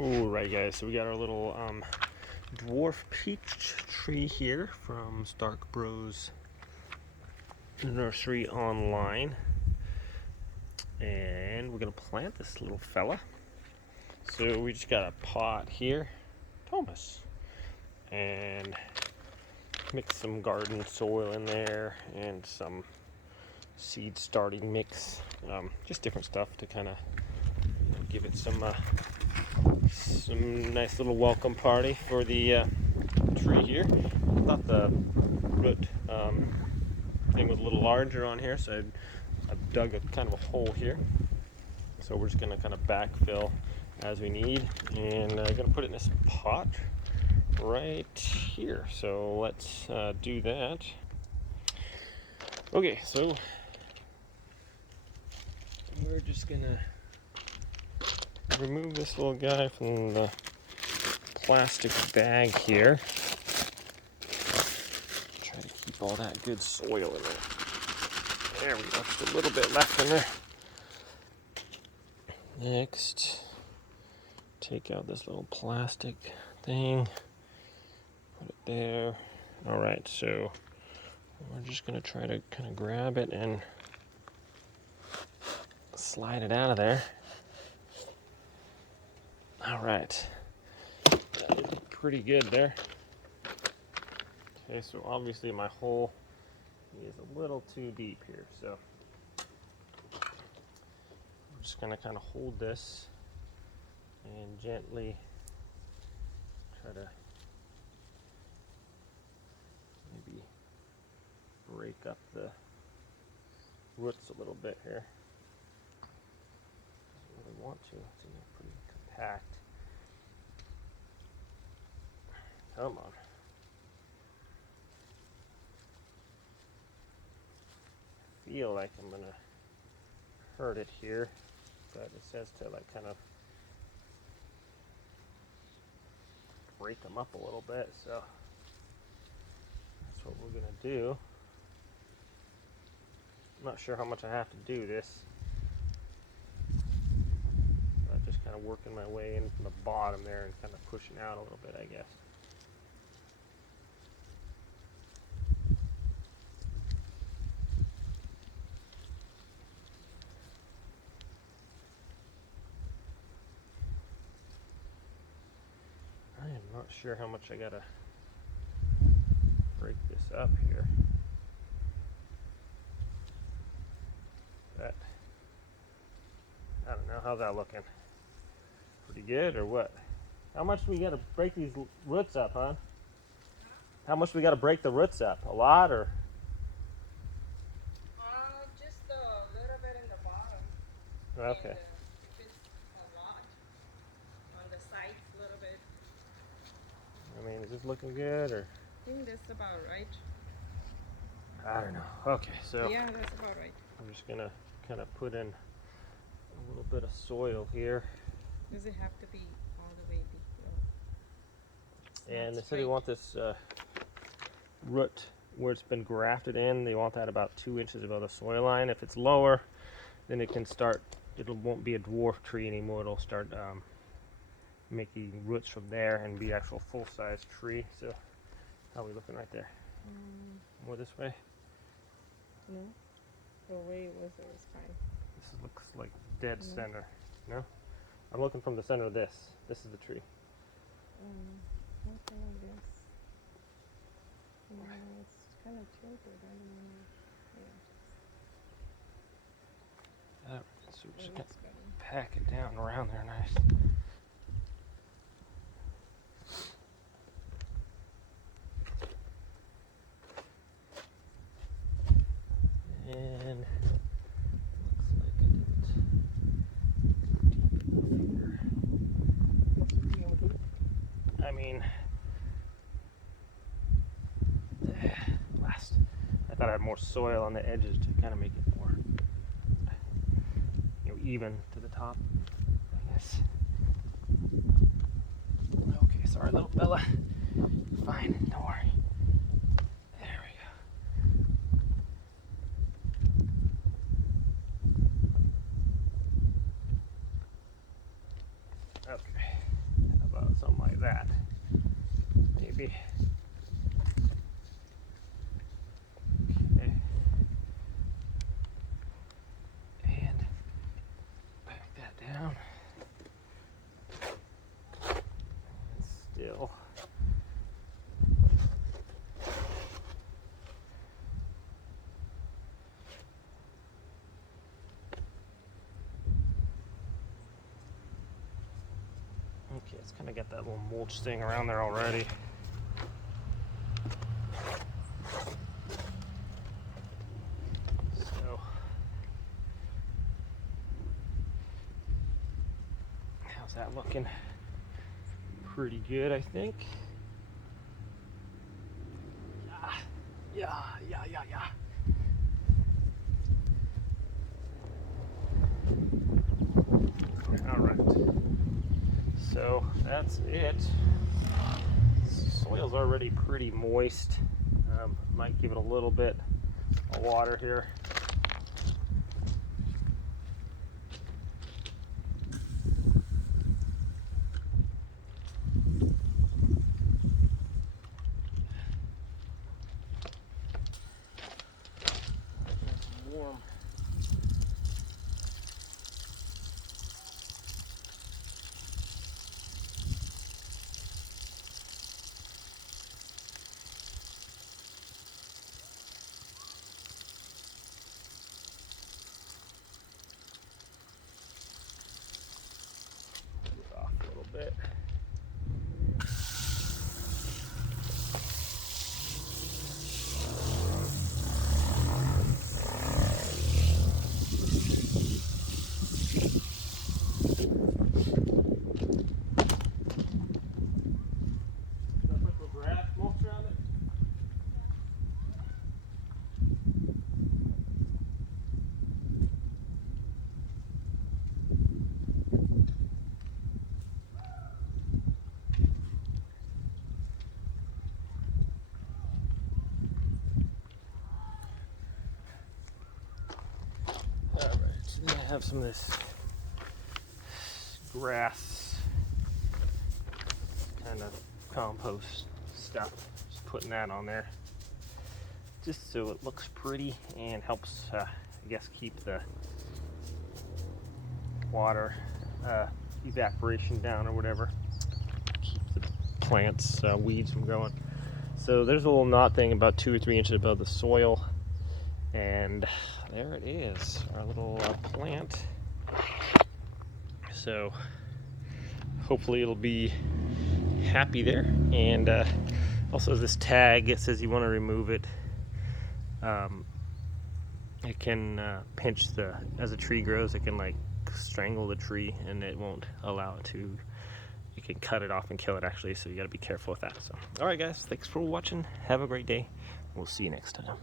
Alright guys, so we got our little dwarf peach tree here from Starkbros Nursery online. And we're going to plant this little fella. So we just got a pot here, Thomas, and mix some garden soil in there and some seed starting mix, just different stuff to kind of give it some nice little welcome party for the tree here. I thought the root thing was a little larger on here, so I've dug a kind of a hole here. So we're just going to kind of backfill as we need, and I'm going to put it in this pot right here. So let's do that. Okay, so we're just going to remove this little guy from the plastic bag here. Try to keep all that good soil in there. There we go, just a little bit left in there. Next, take out this little plastic thing, put it there. Alright, so we're just going to try to kind of grab it and slide it out of there. Alright, that is pretty good there. Okay, so obviously my hole is a little too deep here, so I'm just going to kind of hold this and gently try to maybe break up the roots a little bit here. Don't really want to, it's pretty compact. Come on. I feel like I'm gonna hurt it here, but it says to like kind of break them up a little bit, so that's what we're gonna do. I'm not sure how much I have to do this. I'm just kind of working my way in from the bottom there and kind of pushing out a little bit, I guess. I am not sure how much I gotta break this up here. But I don't know, how's that looking? Pretty good or what? How much we gotta break these roots up, huh? How much we gotta break the roots up? A lot or? Just a little bit in the bottom. Okay. And, if it's a lot on the sides, a little bit. I mean, is this looking good or? I think that's about right. I don't know. Okay, so Yeah, that's about right. I'm just gonna kind of put in a little bit of soil here. Does it have to be all the way deep? And they said they want this root where it's been grafted in, they want that about 2 inches above the soil line. If it's lower, then it can start, won't be a dwarf tree anymore. It'll start making roots from there and be actual full-size tree. So how are we looking right there? More this way? No. The way it was fine. This looks like dead center. No? I'm looking from the center of this. This is the tree. Something like this. It's kind of tilted. I don't know. Alright, so we're just Yeah, gonna pack it down around there nice. And looks like I didn't deep enough here. I mean, I thought I had more soil on the edges to kind of make it more, even to the top, I guess. Okay, sorry, little fella. Fine, don't worry. There we go. Okay. maybe. Okay. And back that down. And still. Okay, it's kind of got that little mulch thing around there already. So, how's that looking? Pretty good, I think. Yeah. All right. So that's it. Soil's already pretty moist. Might give it a little bit of water here. It's warm. Off a little bit. Alright, so then I have some of this grass kind of compost stuff. Just putting that on there just so it looks pretty and helps, I guess, keep the water evaporation down or whatever. Keep the plants, weeds from growing. So there's a little knot thing about 2 or 3 inches above the soil. And there it is, our little plant. So hopefully it'll be happy there. And also this tag, it says you want to remove it. It can pinch as a tree grows, it can like strangle the tree and it won't allow it to. You can cut it off and kill it actually, so you got to be careful with that. So, all right guys, thanks for watching. Have a great day. We'll see you next time.